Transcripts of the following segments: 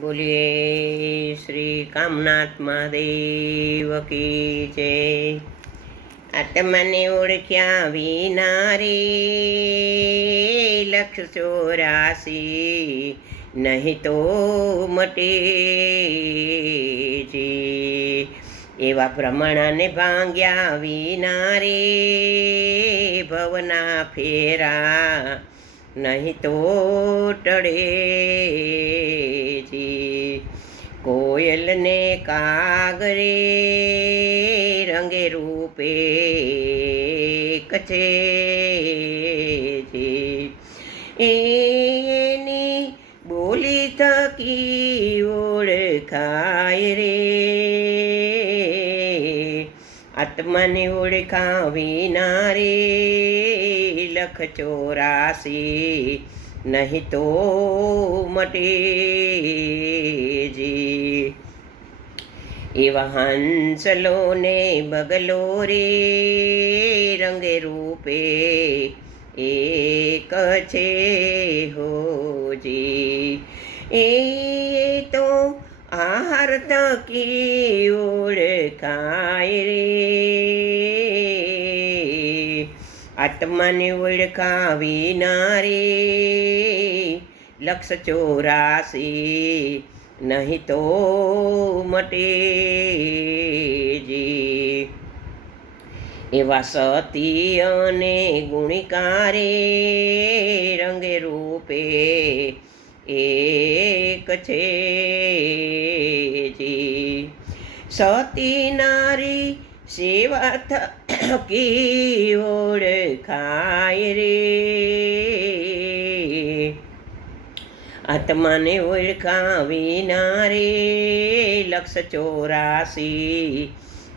બોલીએ, શ્રી કામનાથ મહાદેવ કી જય. આત્માને ઓળખ્યા વિના રે લક્ષ ચોરાસી નહીં તો મટે જે. એવા પ્રમાણને ભાંગ્યા વિના રે, ભવના ફેરા નહીં તો ટળે કોયલને કાગરે રંગે રૂપે કચે એની બોલી થકી ઓળખાય રે. આત્માને ઓળખાવી ના રે. લખ ચોરાસી નહીં તો મટેજી. એવા હંસલો ને બગલો રે, રંગે રૂપે એક છે હોજી. એ તો આહાર તકી ઓળખાય રે. આત્માને ઓળખાવી નારે, લક્ષ ચોરાશે, નહીં તો મટે જી. એવા સતી અને ગુણિકારે રંગે રૂપે એક છે જી. સતી નારી સેવા થકી ઓળખાય રે આત્માને ઓળખાવી ના રે લક્ષ ચોરાસી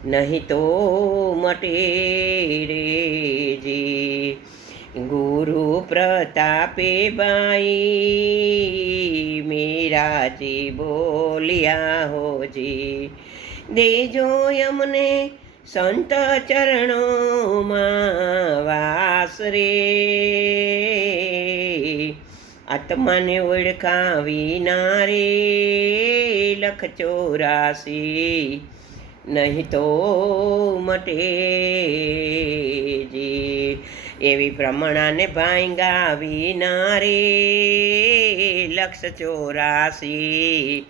નહીં તો મટે રે જી ગુરુ પ્રતાપે બાઈ મીરાજી બોલ્યા હોજી દેજો અમને સંત ચરણોમાં વાસ રે. આત્માને ઓળખાવી ના રે, લખ ચોરાસી. નહીં તો મટે જી. એવી પ્રમાણાને ભાંગાવી ના રે લક્ષ ચોરાસી.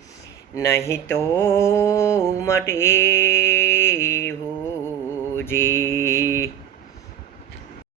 નહીં તો મટે હોજી.